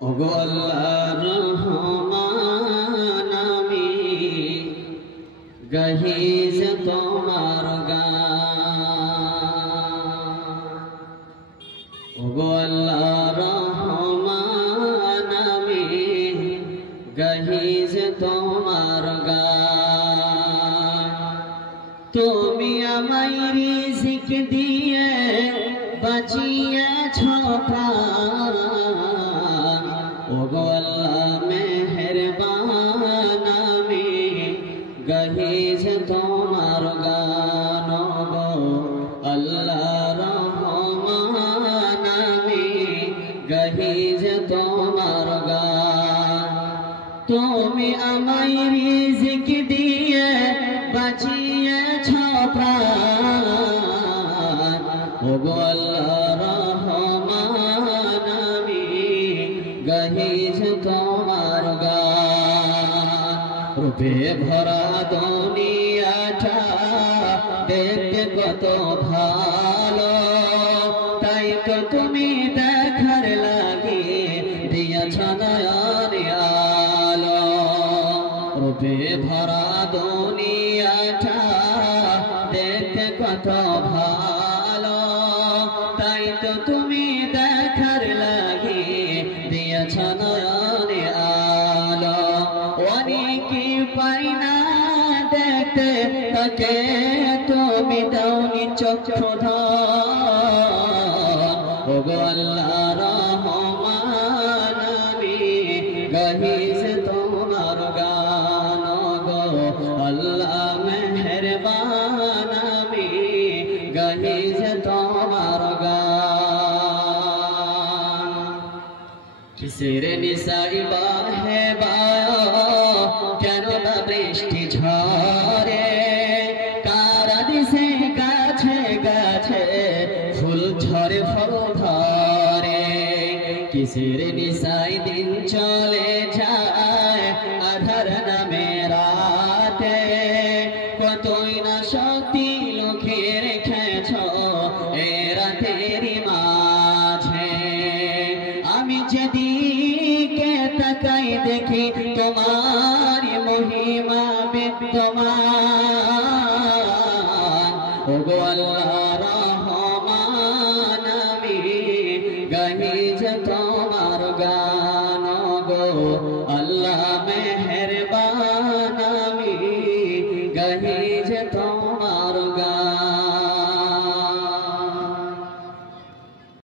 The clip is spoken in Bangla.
ওগো আল্লাহ রহমান আমি গাহিজ তোমার গান। ওগো আল্লাহ রহমান আমি গাহিজ তোমার গান। তুমি আমায় রিজিক দিয়ে বাঁচিয়েছ প্রাণ। ওগো আল্লাহ মেহেরবান আমি গাহিজ তোমার গান। ওগো আল্লাহ রহমান আমি গাহিজ তোমার গান। তুমি আমায় রিজিক দিয়ে বাঁচিয়েছ প্রাণ। ওগো আল্লাহ রহমান আমি গাহিজ তোমার গান। রূপে ভরা দুনিয়াটা দেখতে কত ভালো, তাই তো তুমি দেখার লাগি দিয়েছ নয়ন আলো। রূপে ভরা দুনিয়াটা দেখতে কত ভালো, তাই তো তুমি দেখার লাগি দিয়েছ নয়ন আলো। অনেকে পাই না দেখতে, তাকে তুমি দাওনি চক্ষুধর। ওগো আল্লাহ রহমান আমি গাহিজ তোমার গান। ওগো আল্লাহ মেহেরবান আমি গাহিজ তোমার গান। কিসের নিশাই বাহে বায়ো, কেন না বৃষ্টি ঝরে, কারা দিশে গাছে গাছে ফুল ঝরে ফল ধরে। কিসের নিশাই দিন চলে যায় আধার নামে রাতে, কতই না শক্তি লুকিয়ে রেখেছ এ রাতেরই মাঝে। আমি যেদিকে তাকাই দেখি তোমার মহিমা বিদ্যমান। ওগো আল্লাহ রহমান আমি গাহিজ